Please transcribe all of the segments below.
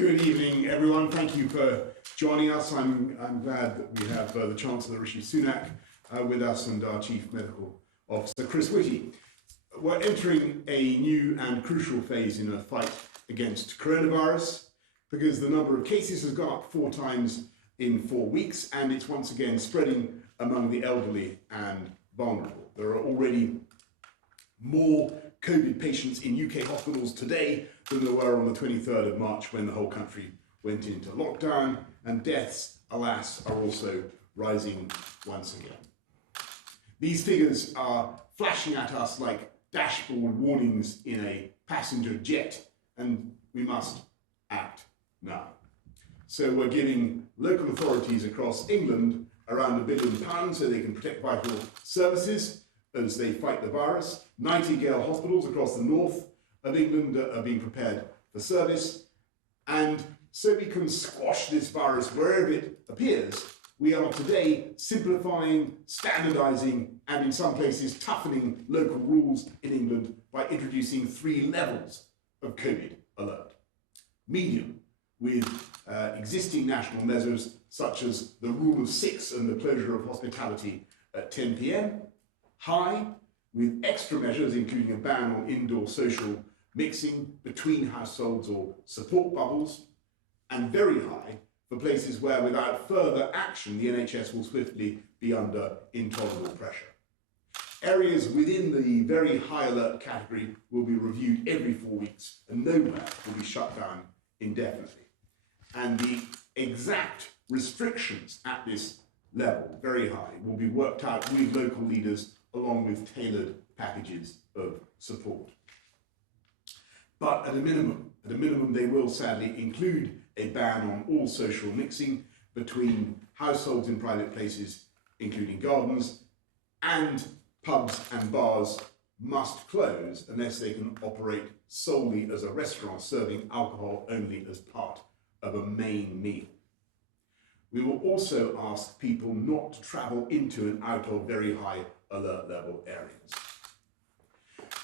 Good evening, everyone. Thank you for joining us. I'm glad that we have the Chancellor Rishi Sunak with us and our Chief Medical Officer Chris Whitty. We're entering a new and crucial phase in a fight against coronavirus because the number of cases has gone up 4 times in 4 weeks, and it's once again spreading among the elderly and vulnerable. There are already more COVID patients in UK hospitals today than there were on the 23rd of March when the whole country went into lockdown, and deaths, alas, are also rising once again. These figures are flashing at us like dashboard warnings in a passenger jet, and we must act now. So we're giving local authorities across England around £1 billion so they can protect vital services as they fight the virus. Nightingale hospitals across the north of England are being prepared for service. And so we can squash this virus wherever it appears, we are today simplifying, standardising, and in some places toughening local rules in England by introducing 3 levels of COVID alert. Medium, with existing national measures such as the rule of 6 and the closure of hospitality at 10 p.m. High, with extra measures including a ban on indoor social mixing between households or support bubbles, and very high for places where without further action the NHS will swiftly be under intolerable pressure. Areas within the very high alert category will be reviewed every 4 weeks and nowhere will be shut down indefinitely. And the exact restrictions at this level, very high, will be worked out with local leaders along with tailored packages of support. But at a minimum, they will sadly include a ban on all social mixing between households in private places, including gardens, and pubs and bars must close unless they can operate solely as a restaurant serving alcohol only as part of a main meal. We will also ask people not to travel into and out of very high alert level areas.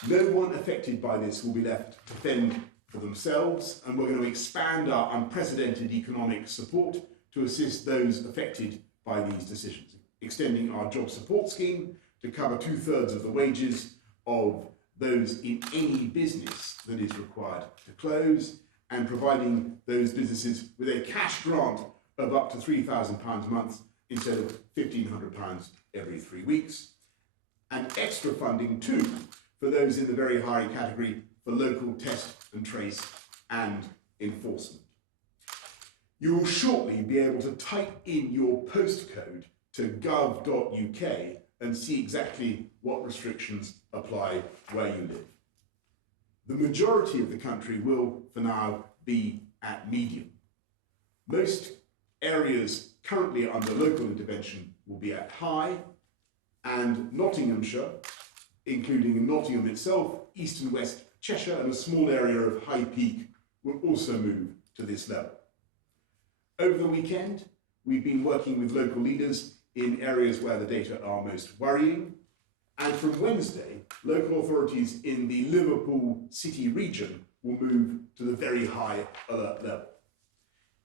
No one affected by this will be left to fend for themselves, and we're going to expand our unprecedented economic support to assist those affected by these decisions, extending our job support scheme to cover 2/3 of the wages of those in any business that is required to close, and providing those businesses with a cash grant of up to £3,000 a month instead of £1,500 every 3 weeks, and extra funding too for those in the very high category for local test and trace and enforcement. You will shortly be able to type in your postcode to gov.uk and see exactly what restrictions apply where you live. The majority of the country will, for now, be at medium. Most areas currently under local intervention will be at high, and Nottinghamshire, including Nottingham itself, East and West Cheshire, and a small area of High Peak will also move to this level. Over the weekend, we've been working with local leaders in areas where the data are most worrying, and from Wednesday, local authorities in the Liverpool City region will move to the very high alert level.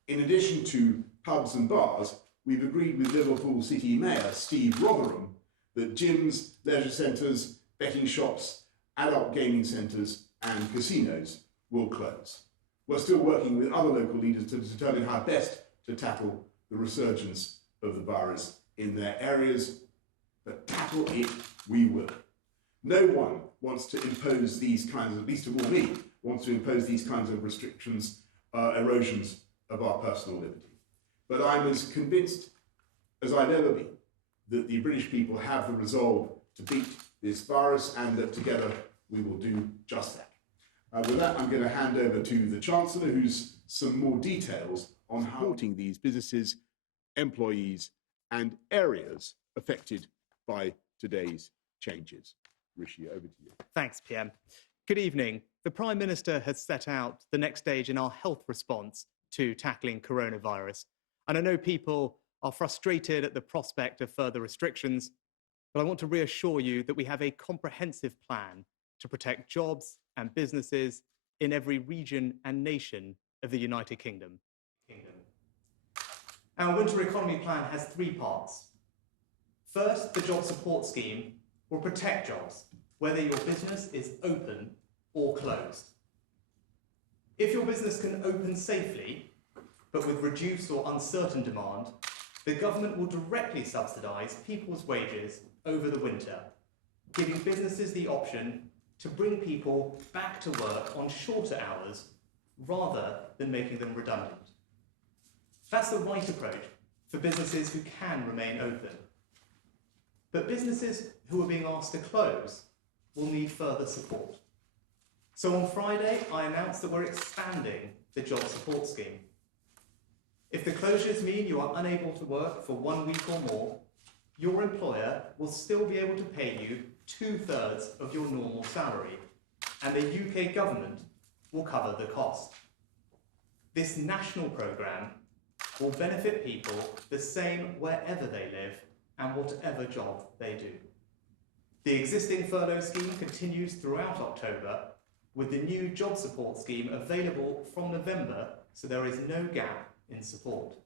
In addition to pubs and bars, we've agreed with Liverpool City Mayor Steve Rotherham that gyms, leisure centres, betting shops, adult gaming centres and casinos will close. We're still working with other local leaders to determine how best to tackle the resurgence of the virus in their areas, but tackle it we will. No one wants to impose these kinds of, least of all me, wants to impose these kinds of restrictions, erosions of our personal liberty. But I'm as convinced as I've ever been that the British people have the resolve to beat this virus and that together we will do just that. With that, I'm going to hand over to the Chancellor, who's some more details on how supporting these businesses, employees and areas affected by today's changes. Rishi, over to you. Thanks, PM. Good evening. The Prime Minister has set out the next stage in our health response to tackling coronavirus. And I know people are frustrated at the prospect of further restrictions, but I want to reassure you that we have a comprehensive plan to protect jobs and businesses in every region and nation of the United Kingdom. Our winter economy plan has three parts. First, the job support scheme will protect jobs, whether your business is open or closed. If your business can open safely, but with reduced or uncertain demand, the government will directly subsidise people's wages over the winter, giving businesses the option to bring people back to work on shorter hours rather than making them redundant. That's the right approach for businesses who can remain open. But businesses who are being asked to close will need further support. So on Friday, I announced that we're expanding the job support scheme. If the closures mean you are unable to work for 1 week or more, your employer will still be able to pay you 2/3 of your normal salary, and the UK government will cover the cost. This national programme will benefit people the same wherever they live and whatever job they do. The existing furlough scheme continues throughout October, with the new job support scheme available from November, so there is no gap in support.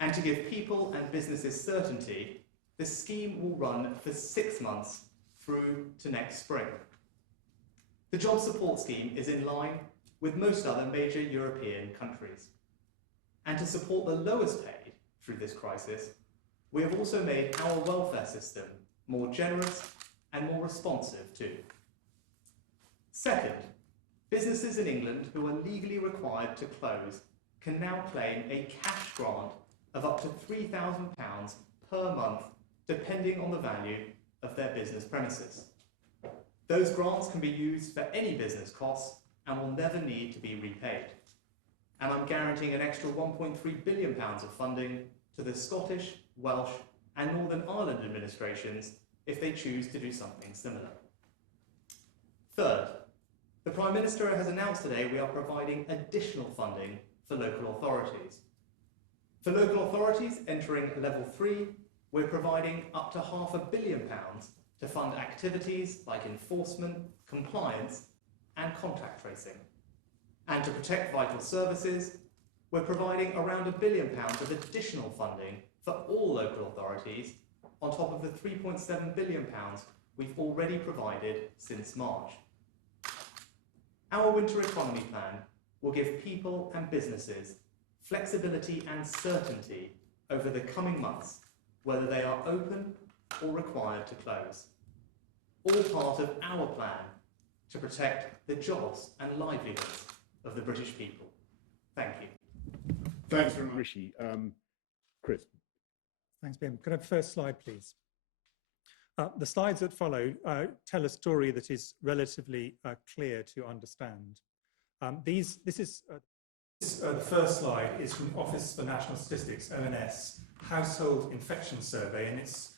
And to give people and businesses certainty, the scheme will run for 6 months through to next spring. The job support scheme is in line with most other major European countries. And to support the lowest paid through this crisis, we have also made our welfare system more generous and more responsive too. Second, businesses in England who are legally required to close can now claim a cash grant of up to £3,000 per month, depending on the value of their business premises. Those grants can be used for any business costs and will never need to be repaid. And I'm guaranteeing an extra £1.3 billion of funding to the Scottish, Welsh and Northern Ireland administrations if they choose to do something similar. Third, the Prime Minister has announced today we are providing additional funding for local authorities. For local authorities entering level 3, we're providing up to £500 million to fund activities like enforcement, compliance and contact tracing. And to protect vital services, we're providing around £1 billion of additional funding for all local authorities on top of the £3.7 billion we've already provided since March. Our winter economy plan will give people and businesses flexibility and certainty over the coming months, whether they are open or required to close. All part of our plan to protect the jobs and livelihoods of the British people. Thank you. Thanks very much, Rishi. Chris. Thanks, Ben. Could I have the first slide, please? The slides that follow tell a story that is relatively clear to understand. The first slide is from the Office for National Statistics, ONS, Household Infection Survey, and it's,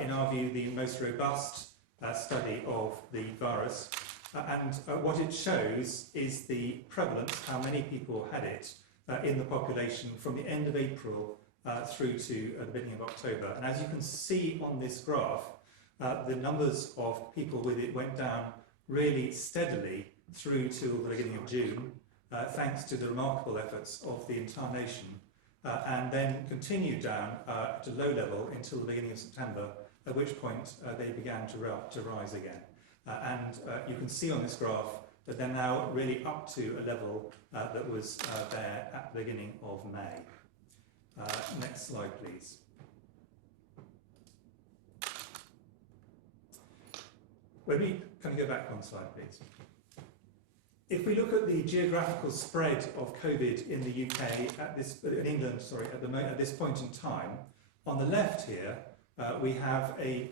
in our view, the most robust study of the virus. And what it shows is the prevalence, how many people had it in the population from the end of April through to the beginning of October. And as you can see on this graph, the numbers of people with it went down really steadily through till the beginning of June, thanks to the remarkable efforts of the entire nation, and then continued down at a low level until the beginning of September, at which point they began to rise again. And you can see on this graph that they're now really up to a level that was there at the beginning of May. Next slide, please. Can you go back one slide, please? If we look at the geographical spread of COVID in the UK, in England, at this point in time, on the left here, we have a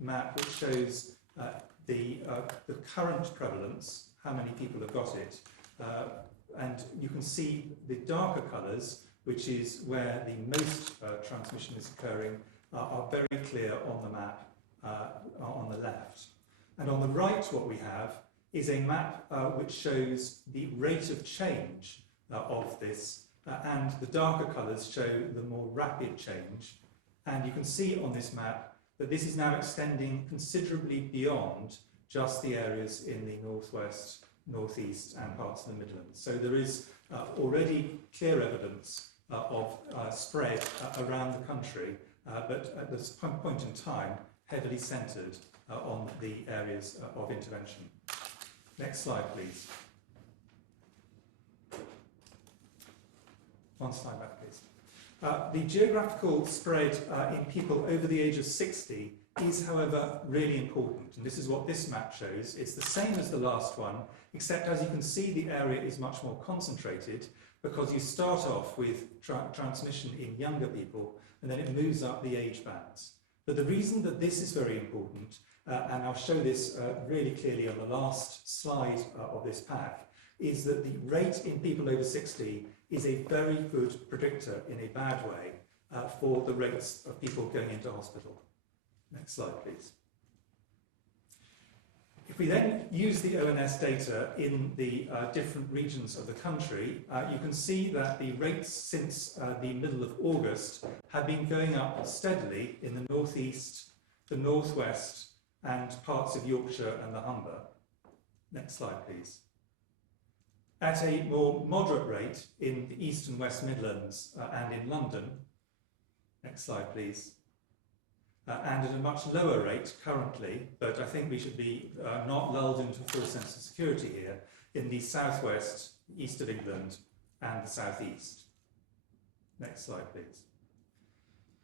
map which shows the current prevalence, how many people have got it, and you can see the darker colours, which is where the most transmission is occurring, are very clear on the map on the left. And on the right, what we have is a map which shows the rate of change of this, and the darker colours show the more rapid change. And you can see on this map that this is now extending considerably beyond just the areas in the northwest North East and parts of the Midlands. So there is already clear evidence of spread around the country, but at this point in time, heavily centred on the areas of intervention. Next slide, please. One slide back, please. The geographical spread in people over the age of 60 is, however, really important. And this is what this map shows. It's the same as the last one, except as you can see, the area is much more concentrated because you start off with transmission in younger people and then it moves up the age bands. But the reason that this is very important, and I'll show this really clearly on the last slide of this pack, is that the rate in people over 60 is a very good predictor in a bad way for the rates of people going into hospital. Next slide, please. If we then use the ONS data in the different regions of the country, you can see that the rates since the middle of August have been going up steadily in the North East, the North West, and parts of Yorkshire and the Humber. Next slide, please. At a more moderate rate in the East and West Midlands and in London. Next slide, please. And at a much lower rate currently, but I think we should be not lulled into a full sense of security here, in the southwest, east of England, and the southeast. Next slide, please.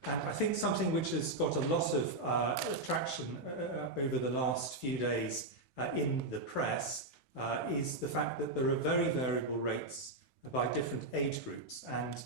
And I think something which has got a lot of traction over the last few days in the press is the fact that there are very variable rates by different age groups. And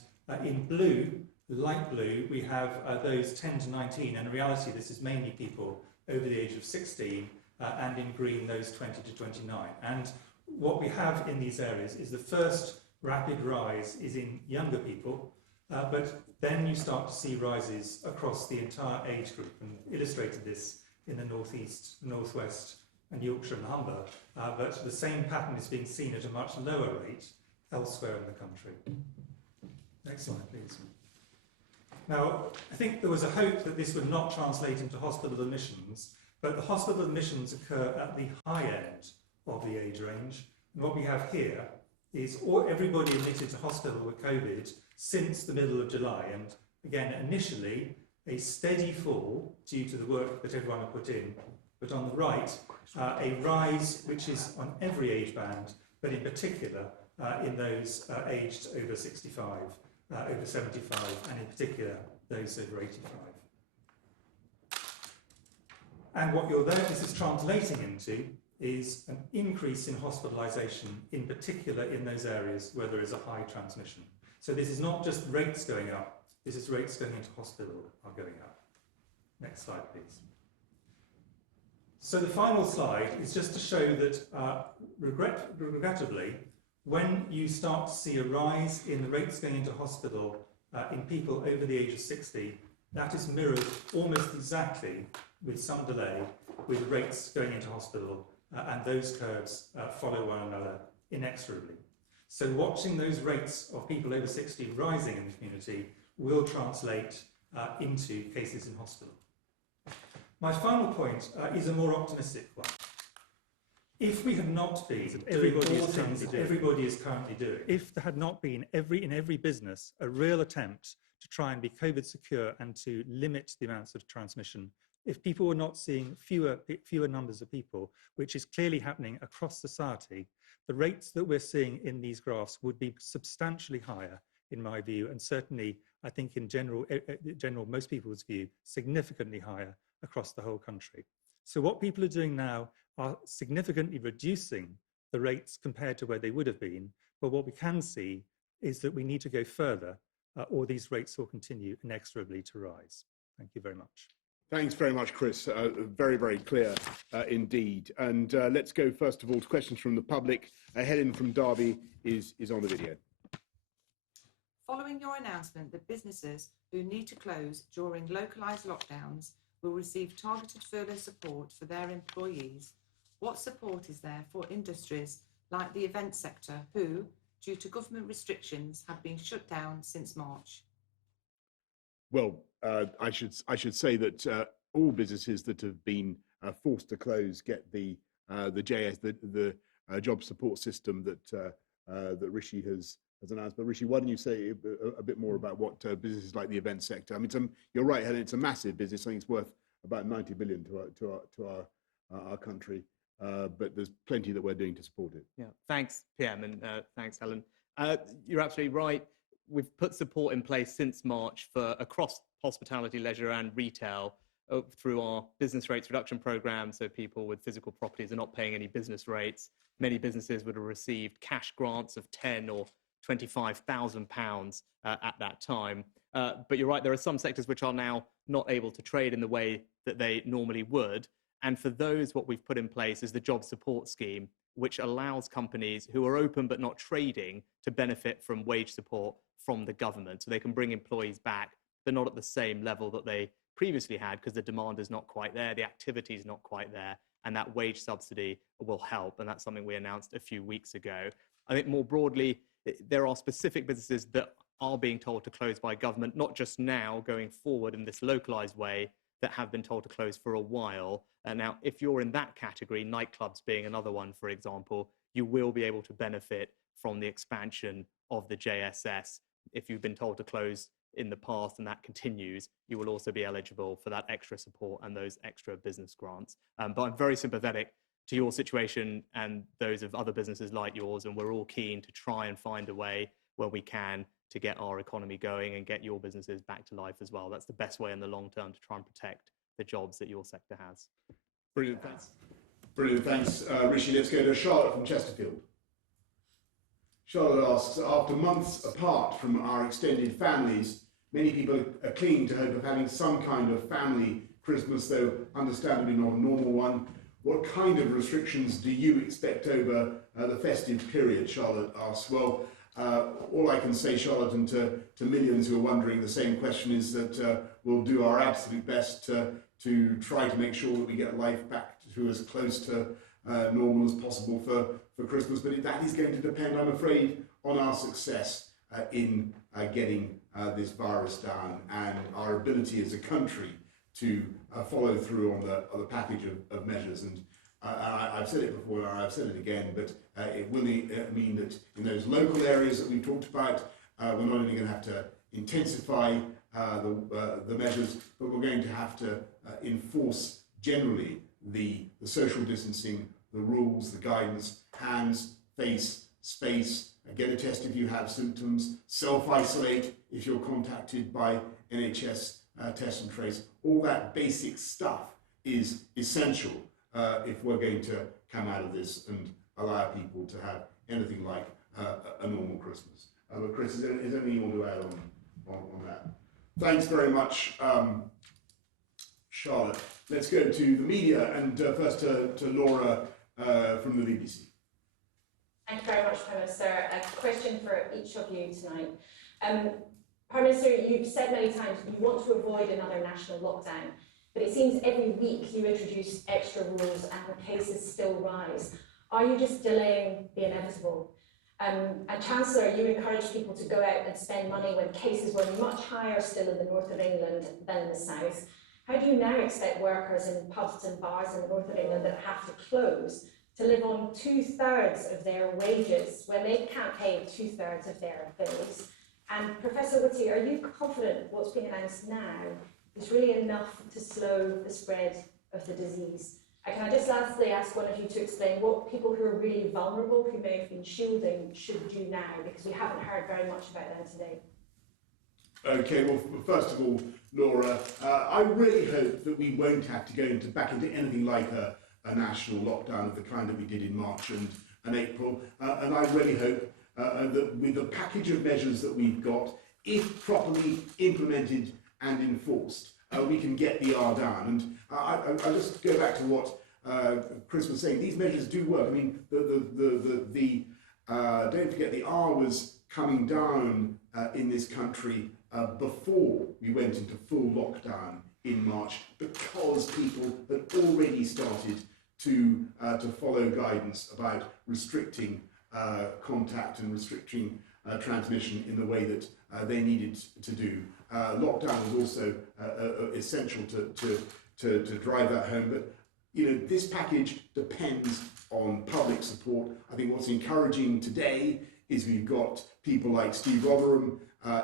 in blue, light blue, we have those 10 to 19, and in reality this is mainly people over the age of 16, and in green those 20 to 29. And what we have in these areas is the first rapid rise is in younger people, but then you start to see rises across the entire age group, and illustrated this in the North East, North West and Yorkshire and Humber, but the same pattern is being seen at a much lower rate elsewhere in the country. Next slide, please. Now, I think there was a hope that this would not translate into hospital admissions, but the hospital admissions occur at the high end of the age range. And what we have here is everybody admitted to hospital with COVID since the middle of July. And again, initially, a steady fall due to the work that everyone had put in. But on the right, a rise which is on every age band, but in particular in those aged over 65. Over 75, and in particular those over 85. And what this is translating into is an increase in hospitalisation, in particular in those areas where there is a high transmission. So this is not just rates going up, this is rates going into hospital are going up. Next slide, please. So the final slide is just to show that, regrettably, when you start to see a rise in the rates going into hospital in people over the age of 60, that is mirrored almost exactly, with some delay, with rates going into hospital, and those curves follow one another inexorably. So watching those rates of people over 60 rising in the community will translate into cases in hospital. My final point is a more optimistic one. If we had not been doing all the things that everybody is currently doing, if there had not been in every business a real attempt to try and be COVID secure and to limit the amounts of transmission, if people were not seeing fewer numbers of people, which is clearly happening across society, the rates that we're seeing in these graphs would be substantially higher, in my view, and certainly, I think in general, most people's view, significantly higher across the whole country. So what people are doing now are significantly reducing the rates compared to where they would have been. But what we can see is that we need to go further, or these rates will continue inexorably to rise. Thank you very much. Thanks very much, Chris. Very, very clear indeed. And let's go first of all to questions from the public. Helen from Derby is on the video. Following your announcement that businesses who need to close during localised lockdowns will receive targeted furlough support for their employees, what support is there for industries like the event sector who, due to government restrictions, have been shut down since March? Well, I should say that all businesses that have been forced to close get the job support system that Rishi has announced. But Rishi, why don't you say a bit more about what businesses like the event sector? I mean, you're right, Helen, it's a massive business. I think it's worth about 90 billion to our country, but there's plenty that we're doing to support it. Yeah, thanks, PM, and thanks, Helen. You're absolutely right. We've put support in place since March for across hospitality, leisure, and retail through our business rates reduction program. So people with physical properties are not paying any business rates. Many businesses would have received cash grants of £10,000 or £25,000 at that time. But you're right, there are some sectors which are now not able to trade in the way that they normally would. And for those, what we've put in place is the job support scheme, which allows companies who are open but not trading to benefit from wage support from the government. So they can bring employees back, but not at the same level that they previously had, because the demand is not quite there, the activity is not quite there, and that wage subsidy will help. And that's something we announced a few weeks ago. I think more broadly, there are specific businesses that are being told to close by government, not just now going forward in this localized way, that have been told to close for a while. And now, if you're in that category, nightclubs being another one, for example, you will be able to benefit from the expansion of the JSS. If you've been told to close in the past and that continues, you will also be eligible for that extra support and those extra business grants. But I'm very sympathetic to your situation and those of other businesses like yours, and we're all keen to try and find a way where we can to get our economy going and get your businesses back to life as well. That's the best way in the long term to try and protect the jobs that your sector has. Brilliant, thanks. Brilliant, thanks, Rishi. Let's go to Charlotte from Chesterfield. Charlotte asks, after months apart from our extended families, many people are clinging to hope of having some kind of family Christmas, though understandably not a normal one. What kind of restrictions do you expect over the festive period, Charlotte asks. Well, all I can say, Charlotte, and to millions who are wondering the same question, is that we'll do our absolute best to try to make sure that we get life back to as close to normal as possible for Christmas. But that is going to depend, I'm afraid, on our success in getting this virus down and our ability as a country to follow through on the package of measures. And I've said it before, and I've said it again, but it will mean that in those local areas that we've talked about, we're not only going to have to intensify the measures, but we're going to have to enforce generally the social distancing, the rules, the guidance, hands, face, space, get a test if you have symptoms, self-isolate if you're contacted by NHS test and trace. All that basic stuff is essential if we're going to come out of this and allow people to have anything like a normal Christmas. But Chris, is there anything you want to add on that? Thanks very much, Charlotte. Let's go to the media, and first to Laura from the BBC. Thank you very much, Prime Minister. A question for each of you tonight. Prime Minister, you've said many times you want to avoid another national lockdown, but it seems every week you introduce extra rules and cases still rise. Are you just delaying the inevitable? And Chancellor, you encouraged people to go out and spend money when cases were much higher still in the north of England than in the south. How do you now expect workers in pubs and bars in the north of England that have to close to live on 2/3 of their wages when they can't pay 2/3 of their bills? And Professor Whitty, are you confident what's being announced now is really enough to slow the spread of the disease? And can I just lastly ask one of you to explain what people who are really vulnerable, who may have been shielding, should do now, because we haven't heard very much about them today. Okay, well, first of all, Laura, I really hope that we won't have to go back into anything like a national lockdown of the kind that we did in March and April. And I really hope that with the package of measures that we've got, if properly implemented and enforced, we can get the R down. And I'll just go back to what Chris was saying. These measures do work. I mean, don't forget, the R was coming down in this country before we went into full lockdown in March, because people had already started to follow guidance about restricting contact and restricting transmission in the way that they needed to do. Lockdown was also essential to drive that home, but this package depends on public support. I think what's encouraging today is we've got people like Steve Rotherham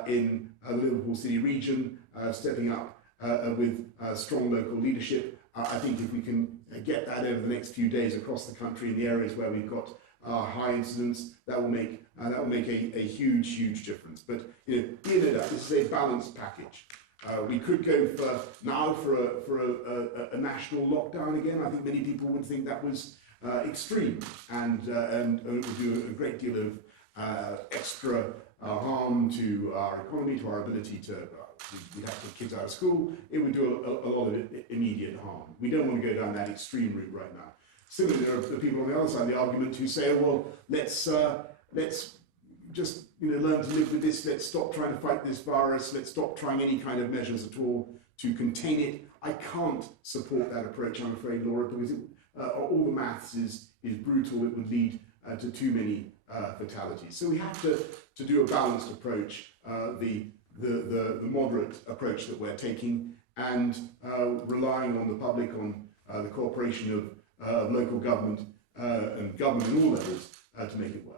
in the Liverpool City region stepping up with strong local leadership. I think if we can get that over the next few days across the country in the areas where we've got high incidence, that will make a huge difference. But be no doubt, this is a balanced package. We could go for a national lockdown again. I think many people would think that was extreme, and it would do a great deal of extra harm to our economy, to our ability to. We'd have to get kids out of school. It would do a lot of immediate harm. We don't want to go down that extreme route right now. Similarly, there are the people on the other side of the argument who say, well, let's just learn to live with this. Let's stop trying to fight this virus. Let's stop trying any kind of measures at all to contain it. I can't support that approach, I'm afraid, Laura, because all the maths is brutal. It would lead to too many fatalities. So we have to do a balanced approach. The moderate approach that we're taking, and relying on the public, on the cooperation of local government and government at all levels to make it work.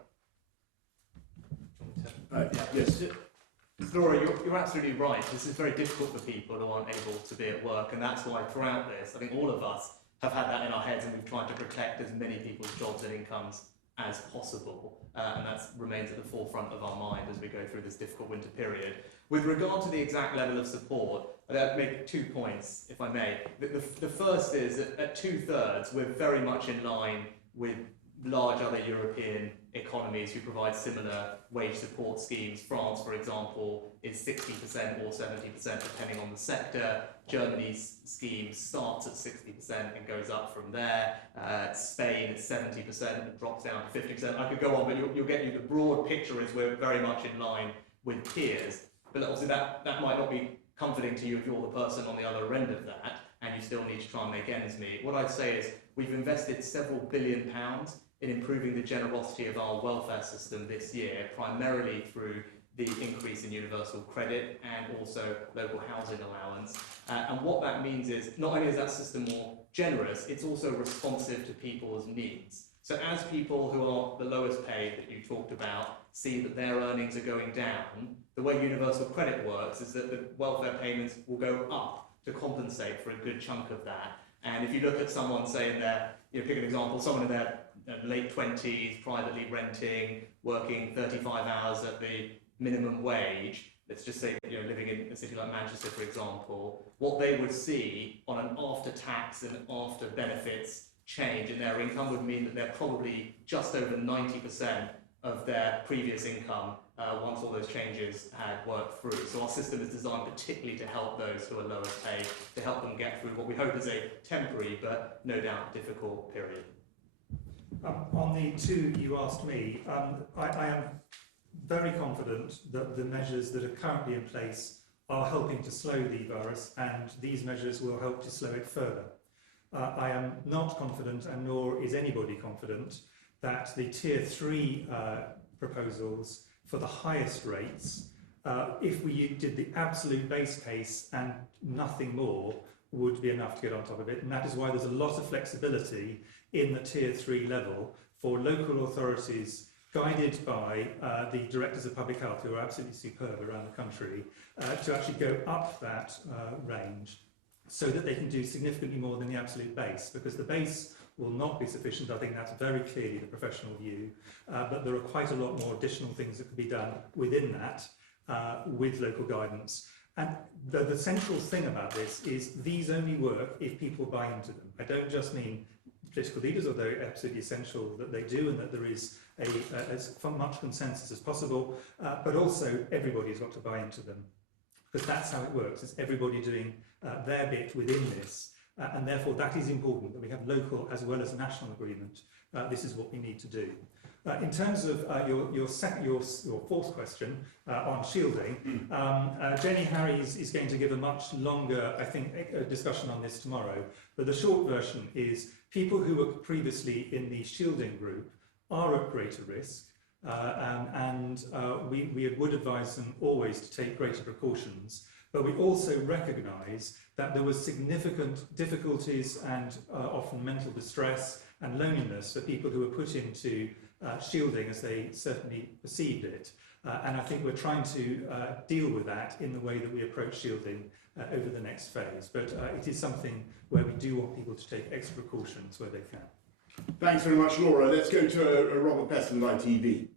Yes. Laura, you're absolutely right. This is very difficult for people who aren't able to be at work, and that's why throughout this, I think all of us have had that in our heads, and we've tried to protect as many people's jobs and incomes as possible, and that remains at the forefront of our mind as we go through this difficult winter period. With regard to the exact level of support, I'd make 2 points, if I may. The first is that at 2/3, we're very much in line with large other European economies who provide similar wage support schemes. France, for example, is 60% or 70% depending on the sector. Germany's scheme starts at 60% and goes up from there. Spain is 70% and drops down to 50%. I could go on, but you'll get the broad picture is we're very much in line with peers. But obviously that might not be comforting to you if you're the person on the other end of that and you still need to try and make ends meet. What I'd say is we've invested several £billion in improving the generosity of our welfare system this year, primarily through the increase in universal credit and also local housing allowance. And what that means is not only is that system more generous, it's also responsive to people's needs. So as people who are the lowest paid that you talked about see that their earnings are going down, the way universal credit works is that the welfare payments will go up to compensate for a good chunk of that. And if you look at someone, say in their, pick an example, someone in their late 20s, privately renting, working 35 hours at the minimum wage, let's just say living in a city like Manchester, for example, what they would see on an after-tax and after-benefits change in their income would mean that they're probably just over 90% of their previous income once all those changes had worked through. So our system is designed particularly to help those who are lowest paid, to help them get through what we hope is a temporary but no doubt difficult period. On the 2 you asked me, I am very confident that the measures that are currently in place are helping to slow the virus, and these measures will help to slow it further. I am not confident, and nor is anybody confident, that the Tier 3 proposals for the highest rates, if we did the absolute base case and nothing more, would be enough to get on top of it. And that is why there's a lot of flexibility in the Tier 3 level for local authorities, guided by the Directors of Public Health, who are absolutely superb around the country, to actually go up that range so that they can do significantly more than the absolute base, because the base will not be sufficient. I think that's very clearly the professional view, but there are quite a lot more additional things that could be done within that with local guidance. And the central thing about this is these only work if people buy into them. I don't just mean political leaders, although it's absolutely essential that they do and that there is as much consensus as possible, but also everybody's got to buy into them, because that's how it works. It's everybody doing their bit within this, and therefore that is important, that we have local as well as national agreement. This is what we need to do. In terms of your fourth question on shielding, Jenny Harries is going to give a much longer, I think, discussion on this tomorrow. But the short version is people who were previously in the shielding group are at greater risk, and we would advise them always to take greater precautions. But we also recognise that there were significant difficulties and often mental distress and loneliness for people who were put into shielding as they certainly perceived it. And I think we're trying to deal with that in the way that we approach shielding over the next phase. But it is something where we do want people to take extra precautions where they can. Thanks very much, Laura. Let's go to Robert Peston at ITV.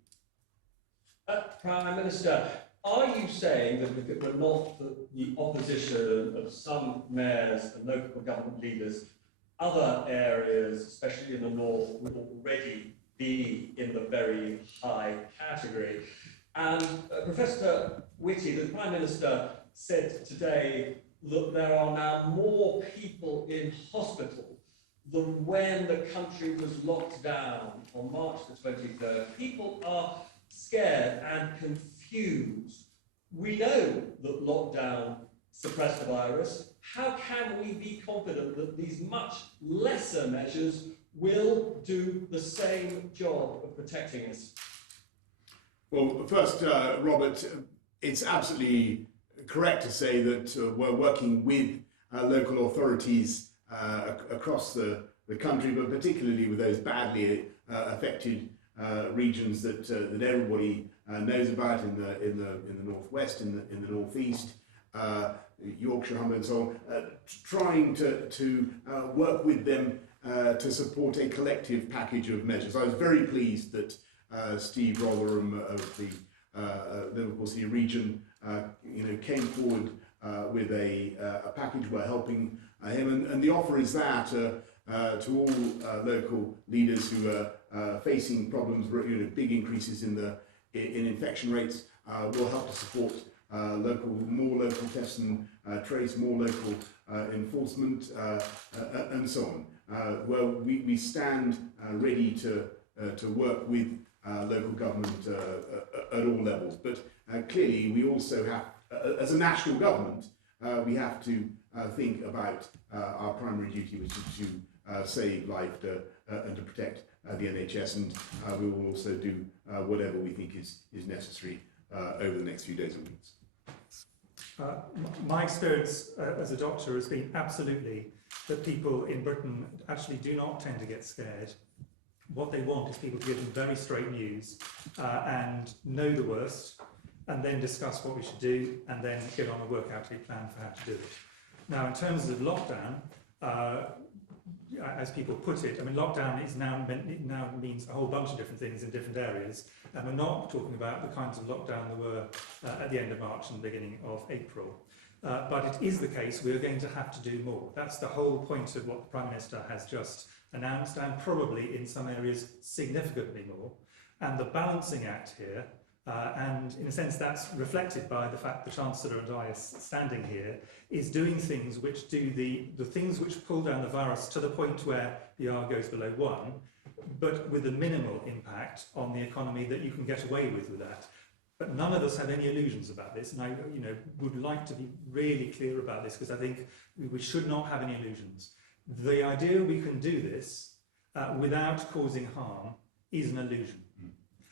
Prime Minister, are you saying that if it were not for the opposition of some mayors and local government leaders, other areas, especially in the north, would already be in the very high category? And Professor Whitty, the Prime Minister, said today that there are now more people in hospital than when the country was locked down on March the 23rd. People are scared and confused. We know that lockdown suppressed the virus. How can we be confident that these much lesser measures will do the same job of protecting us? Well, first, Robert, it's absolutely correct to say that we're working with local authorities across the country, but particularly with those badly affected regions that everybody knows about in the northwest, in the northeast, Yorkshire, Humber, and so on, trying to work with them to support a collective package of measures. I was very pleased that Steve Rotherham of the Liverpool City region, came forward with a package. We're helping him, and the offer is that to all local leaders who are facing problems, big increases in infection rates, will help to support more local tests and trace, more local enforcement, and so on. Well, we stand ready to work with local government at all levels, but clearly we also have, as a national government, we have to think about our primary duty, which is to save life and to protect the NHS, and we will also do whatever we think is necessary over the next few days and weeks. My experience as a doctor has been absolutely that people in Britain actually do not tend to get scared. What they want is people to give them very straight news and know the worst, and then discuss what we should do, and then get on and work out a plan for how to do it. Now, in terms of lockdown, as people put it, I mean, lockdown now means a whole bunch of different things in different areas, and we're not talking about the kinds of lockdown there were at the end of March and the beginning of April. But it is the case we are going to have to do more. That's the whole point of what the Prime Minister has just announced, and probably in some areas significantly more. And the balancing act here, and in a sense that's reflected by the fact the Chancellor and I are standing here, is doing things which do the things which pull down the virus to the point where the R goes below 1, but with a minimal impact on the economy that you can get away with that. But none of us have any illusions about this, and I would like to be really clear about this, because I think we should not have any illusions. The idea we can do this without causing harm is an illusion.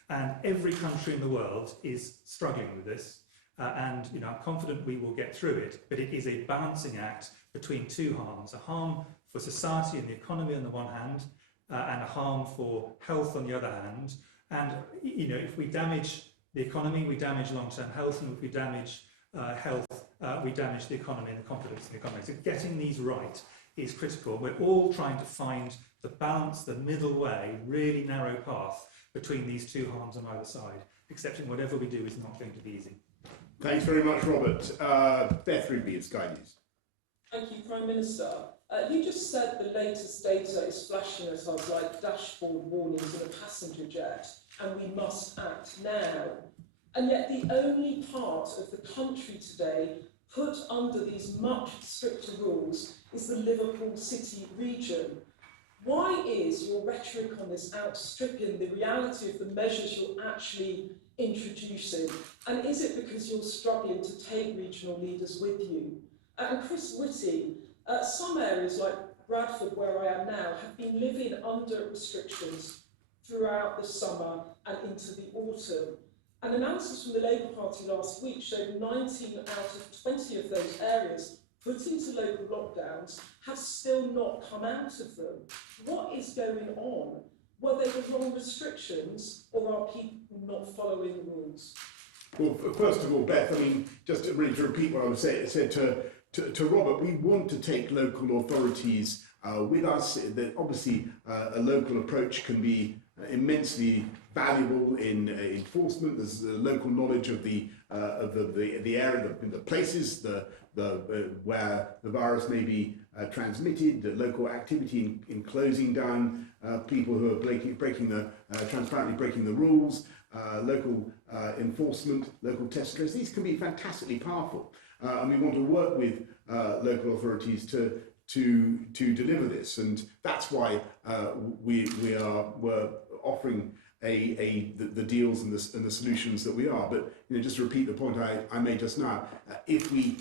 And every country in the world is struggling with this, and I'm confident we will get through it, but it is a balancing act between two harms: a harm for society and the economy on the one hand, and a harm for health on the other hand. And if we damage the economy, we damage long-term health, and if we damage health, we damage the economy and the confidence in the economy. So getting these right is critical. We're all trying to find the balance, the middle way, really narrow path between these two harms on either side, accepting whatever we do is not going to be easy. Thanks very much, Robert. Beth Rigby of Sky News. Thank you, Prime Minister. You just said the latest data is flashing at us like dashboard warnings in a passenger jet, and we must act now. And yet the only part of the country today put under these much stricter rules is the Liverpool City region. Why is your rhetoric on this outstripping the reality of the measures you're actually introducing? And is it because you're struggling to take regional leaders with you? And Chris Whitty, some areas like Bradford, where I am now, have been living under restrictions throughout the summer and into the autumn. An analysis from the Labour Party last week showed 19 out of 20 of those areas put into local lockdowns have still not come out of them. What is going on? Were they the wrong restrictions, or are people not following the rules? Well, first of all, Beth, I mean, just to repeat what I said to Robert, we want to take local authorities with us. That obviously a local approach can be immensely valuable in enforcement. There's the local knowledge of the area, the places, where the virus may be transmitted, the local activity in closing down people who are transparently breaking the rules, local enforcement, local test trace. These can be fantastically powerful, and we want to work with local authorities to deliver this, and that's why we're offering the deals and the solutions that we are. But just to repeat the point I made just now, if we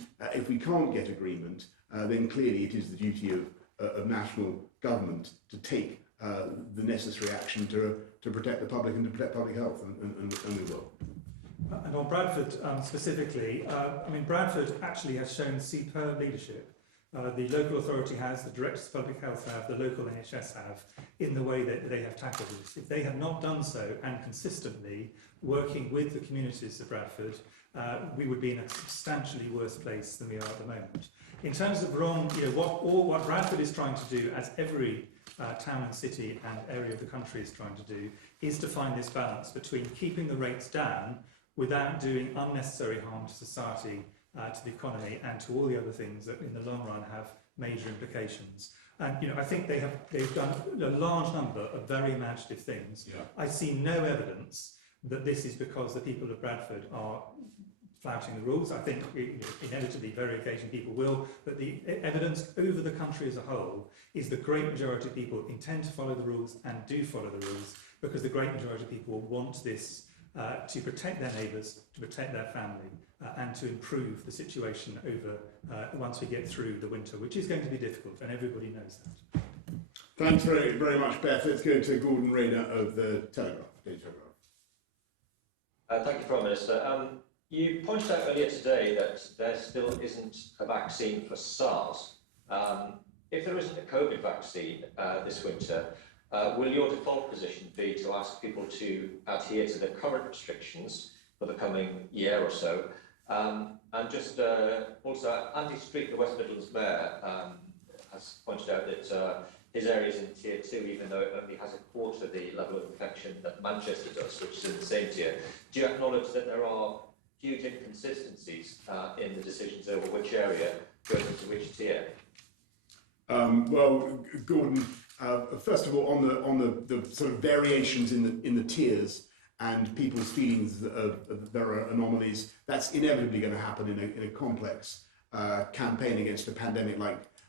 can't get agreement, then clearly it is the duty of national government to take the necessary action to protect the public and to protect public health, and we will. And on Bradford specifically, I mean, Bradford actually has shown superb leadership. The local authority has, the Directors of Public Health have, the local NHS have, in the way that they have tackled this. If they had not done so and consistently working with the communities of Bradford, we would be in a substantially worse place than we are at the moment. In terms of wrong, what Bradford is trying to do, as every town and city and area of the country is trying to do, is to find this balance between keeping the rates down without doing unnecessary harm to society, to the economy, and to all the other things that in the long run have major implications. And I think they've done a large number of very imaginative things. Yeah. I see no evidence that this is because the people of Bradford are flouting the rules. I think inevitably very occasionally people will, but the evidence over the country as a whole is the great majority of people intend to follow the rules and do follow the rules, because the great majority of people want this to protect their neighbours, to protect their family, and to improve the situation over once we get through the winter, which is going to be difficult, and everybody knows that. Thanks very, very much, Beth. Let's go to Gordon Rayner of the Telegraph. Thank you, Prime Minister. You pointed out earlier today that there still isn't a vaccine for SARS. If there isn't a COVID vaccine this winter, will your default position be to ask people to adhere to the current restrictions for the coming year or so? And just also, Andy Street, the West Midlands Mayor, has pointed out that his area is in Tier 2, even though it only has a quarter the level of infection that Manchester does, which is in the same tier. Do you acknowledge that there are huge inconsistencies in the decisions over which area goes into which tier? Well, Gordon, first of all, on the sort of variations in the tiers and people's feelings there are anomalies, that's inevitably going to happen in a complex campaign against a pandemic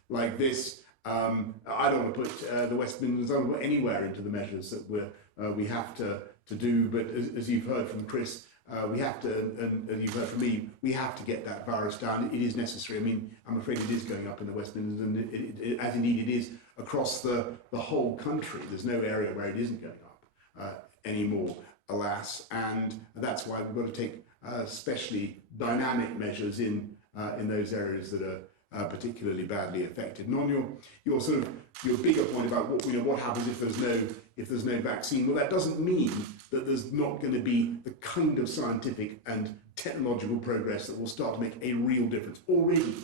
like this. I don't want to put the West Midlands anywhere into the measures that we have to do, but as you've heard from Chris, we have to, and you've heard from me, we have to get that virus down. It is necessary. I mean, I'm afraid it is going up in the West Midlands, and as indeed it is across the whole country. There's no area where it isn't going up anymore, alas, and that's why we've got to take especially dynamic measures in those areas that are particularly badly affected. And on your bigger point about what happens if there's no vaccine, well, that doesn't mean that there's not going to be the kind of scientific and technological progress that will start to make a real difference. Already,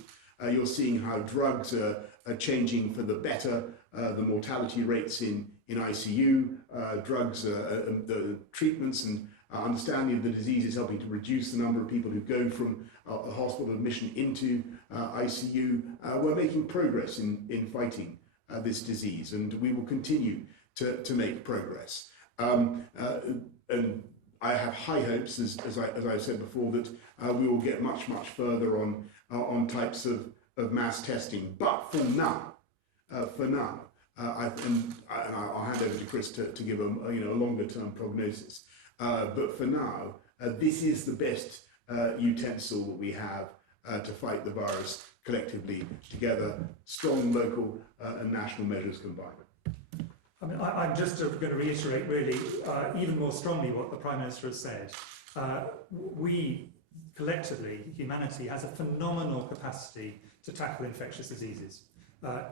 you're seeing how drugs are changing for the better. The mortality rates in ICU, drugs, the treatments and understanding of the disease is helping to reduce the number of people who go from a hospital admission into ICU. We're making progress in fighting this disease, and we will continue to make progress. And I have high hopes, as I've said before, that we will get much further on types of mass testing. But for now, I'll hand over to Chris to give a longer term prognosis. But for now, this is the best utensil that we have to fight the virus collectively together, strong local and national measures combined. I mean, I'm just going to reiterate really even more strongly what the Prime Minister has said. We collectively, humanity, has a phenomenal capacity to tackle infectious diseases.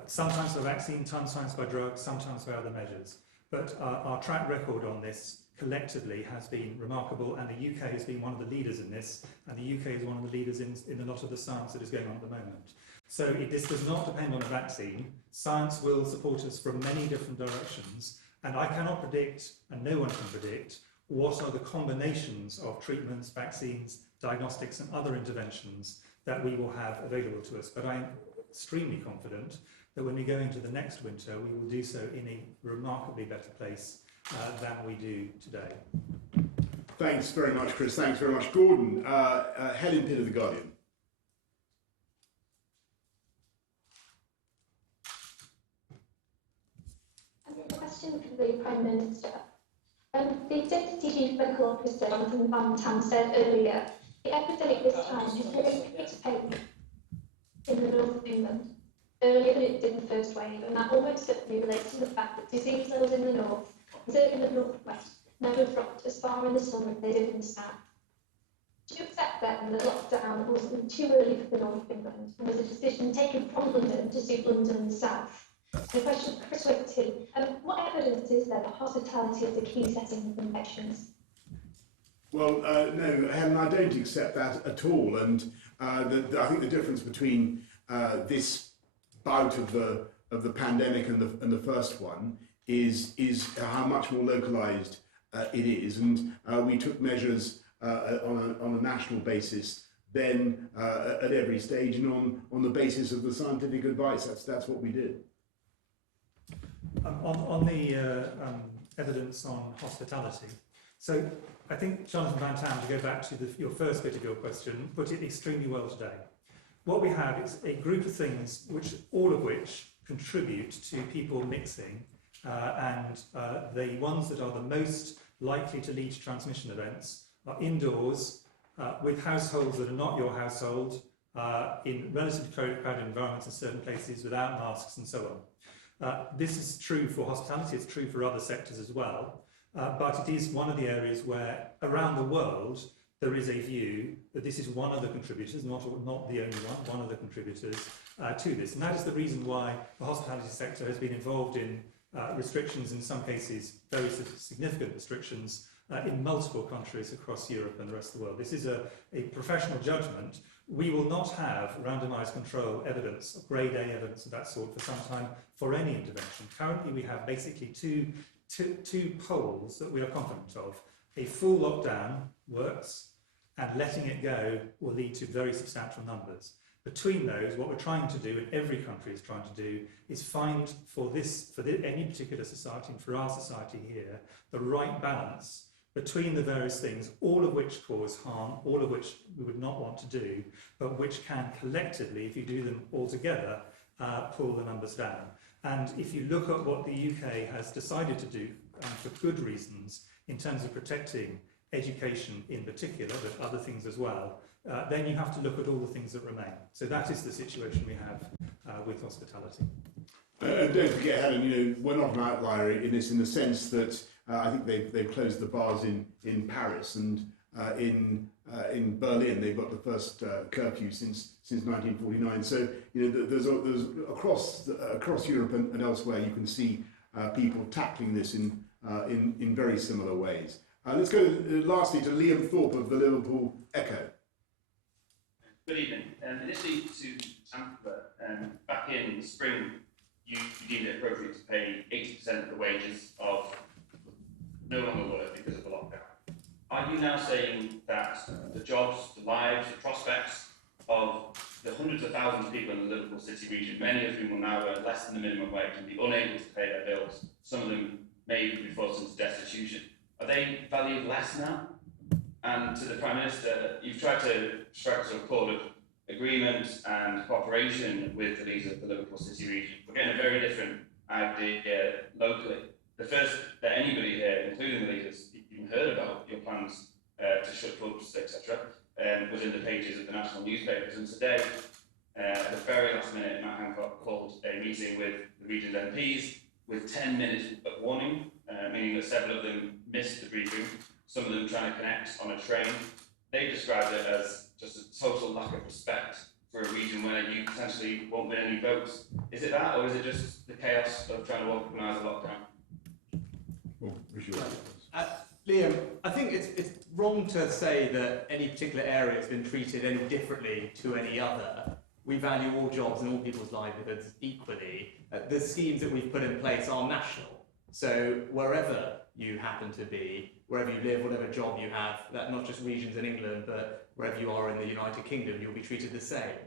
Sometimes by vaccine, sometimes by drugs, sometimes by other measures. But our track record on this collectively has been remarkable, and the UK has been one of the leaders in this, and the UK is one of the leaders in a lot of the science that is going on at the moment. So this does not depend on a vaccine. Science will support us from many different directions, and I cannot predict, and no one can predict, what are the combinations of treatments, vaccines, diagnostics and other interventions that we will have available to us. But I'm extremely confident that when we go into the next winter, we will do so in a remarkably better place than we do today. Thanks very much, Chris. Thanks very much, Gordon. Helen Pitt of The Guardian. A question for the Prime Minister. The Deputy Chief Medical Officer, Jonathan Van Tam, said earlier the epidemic this time is hitting its peak in the north of England earlier than it did in the first wave, and that almost certainly relates to the fact that disease levels in the north, certainly in the northwest, never dropped as far in the summer as they did in the south. Do you accept then that lockdown wasn't too early for the north of England, and was a decision taken from London to suit London and the south? And a question for Chris Whitty. What evidence is there that hospitality is the key setting of infections? Well, no, Helen, I don't accept that at all. And I think the difference between this bout of the pandemic and the first one is how much more localised it is. And we took measures on a national basis then at every stage and on the basis of the scientific advice. That's what we did. On the evidence on hospitality, so I think Jonathan Van Tam, to go back to your first bit of your question, put it extremely well today. What we have is a group of things all of which contribute to people mixing, and the ones that are the most likely to lead to transmission events are indoors, with households that are not your household, in relatively crowded environments in certain places without masks and so on. This is true for hospitality, it's true for other sectors as well, but it is one of the areas where around the world there is a view that this is one of the contributors, not the only one of the contributors to this. And that is the reason why the hospitality sector has been involved in restrictions, in some cases very significant restrictions, in multiple countries across Europe and the rest of the world. This is a professional judgment. We will not have randomised control evidence, grade A evidence of that sort for some time for any intervention. Currently we have basically two poles that we are confident of. A full lockdown works, and letting it go will lead to very substantial numbers. Between those, what we're trying to do, and every country is trying to do, is find for any particular society, and for our society here, the right balance between the various things, all of which cause harm, all of which we would not want to do, but which can collectively, if you do them all together, pull the numbers down. And if you look at what the UK has decided to do, for good reasons, in terms of protecting education in particular, but other things as well, then you have to look at all the things that remain. So that is the situation we have with hospitality. And don't forget, Helen, we're not an outlier in this, in the sense that I think they've closed the bars in Paris, and in Berlin they've got the first curfew since 1949. So there's across Europe and elsewhere you can see people tackling this in very similar ways. Let's go lastly to Liam Thorpe of the Liverpool Echo. Good evening. Initially to Amber, back in the spring, you deemed it appropriate to pay 80% of the wages of no longer work because of the lockdown. Are you now saying that the jobs, the lives, the prospects of the hundreds of thousands of people in the Liverpool City region, many of whom will now earn less than the minimum wage and be unable to pay their bills, some of them may even be forced into destitution, are they valued less now? And to the Prime Minister, you've tried to strike a sort of chord of agreement and cooperation with the leaders of the Liverpool City region. We're getting a very different idea locally. The first that anybody here, including the leaders, even heard about your plans to shut clubs, etc., was in the pages of the national newspapers. And today, at the very last minute, Matt Hancock called a meeting with the region's MPs with 10 minutes of warning, meaning that several of them missed the briefing, some of them trying to connect on a train. They described it as just a total lack of respect for a region where you potentially won't win any votes. Is it that, or is it just the chaos of trying to organise a lockdown? Well, Liam, I think it's wrong to say that any particular area has been treated any differently to any other. We value all jobs and all people's livelihoods equally. The schemes that we've put in place are national. So wherever you happen to be, wherever you live, whatever job you have, that not just regions in England, but wherever you are in the United Kingdom, you'll be treated the same.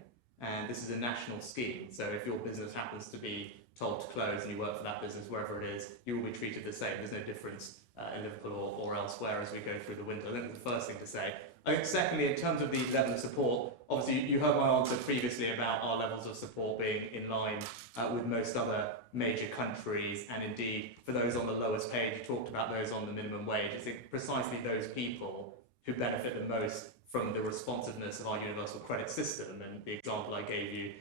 And this is a national scheme. So if your business happens to be told to close and you work for that business, wherever it is, you will be treated the same. There's no difference in Liverpool or elsewhere as we go through the winter. I think that's the first thing to say. I think secondly, in terms of the level of support, obviously you heard my answer previously about our levels of support being in line with most other major countries, and indeed for those on the lowest page, you talked about those on the minimum wage. I think precisely those people who benefit the most from the responsiveness of our universal credit system, and the example I gave you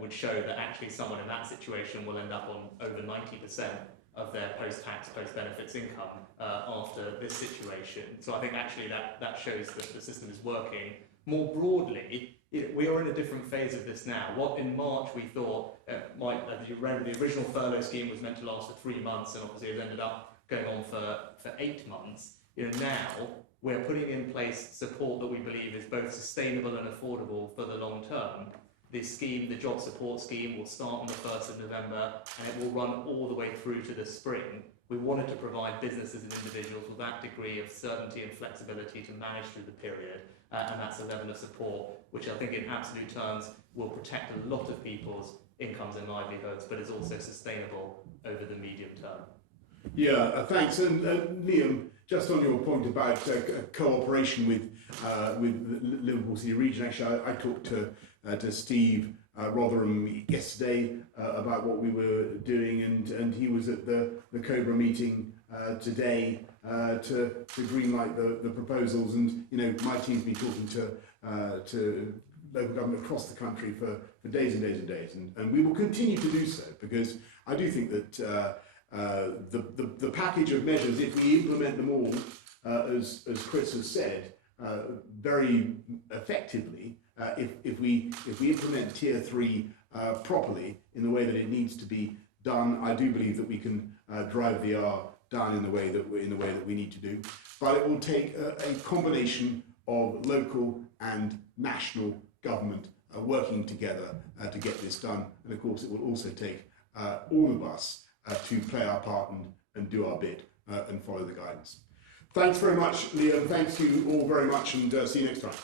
would show that actually someone in that situation will end up on over 90% of their post-tax, post-benefits income after this situation. So I think actually that shows that the system is working. More broadly, we are in a different phase of this now. What in March we thought the original furlough scheme was meant to last for 3 months, and obviously it ended up going on for 8 months. Now we're putting in place support that we believe is both sustainable and affordable for the long term. This scheme, the job support scheme, will start on the 1st of November and it will run all the way through to the spring. We wanted to provide businesses and individuals with that degree of certainty and flexibility to manage through the period, and that's a level of support which I think in absolute terms will protect a lot of people's incomes and livelihoods, but is also sustainable over the medium term. Yeah, thanks. And Liam, just on your point about cooperation with Liverpool City Region, actually I talked to Steve Rotherham yesterday about what we were doing, and he was at the Cobra meeting today to greenlight the proposals. And my team's been talking to local government across the country for days and days and days, and we will continue to do so, because I do think that the package of measures, if we implement them all, as Chris has said, very effectively, if we implement Tier 3 properly in the way that it needs to be done, I do believe that we can drive VR down in the way that we need to do. But it will take a combination of local and national government working together to get this done, and of course it will also take all of us to play our part and do our bit and follow the guidance. Thanks very much, Liam. Thanks you all very much, and see you next time.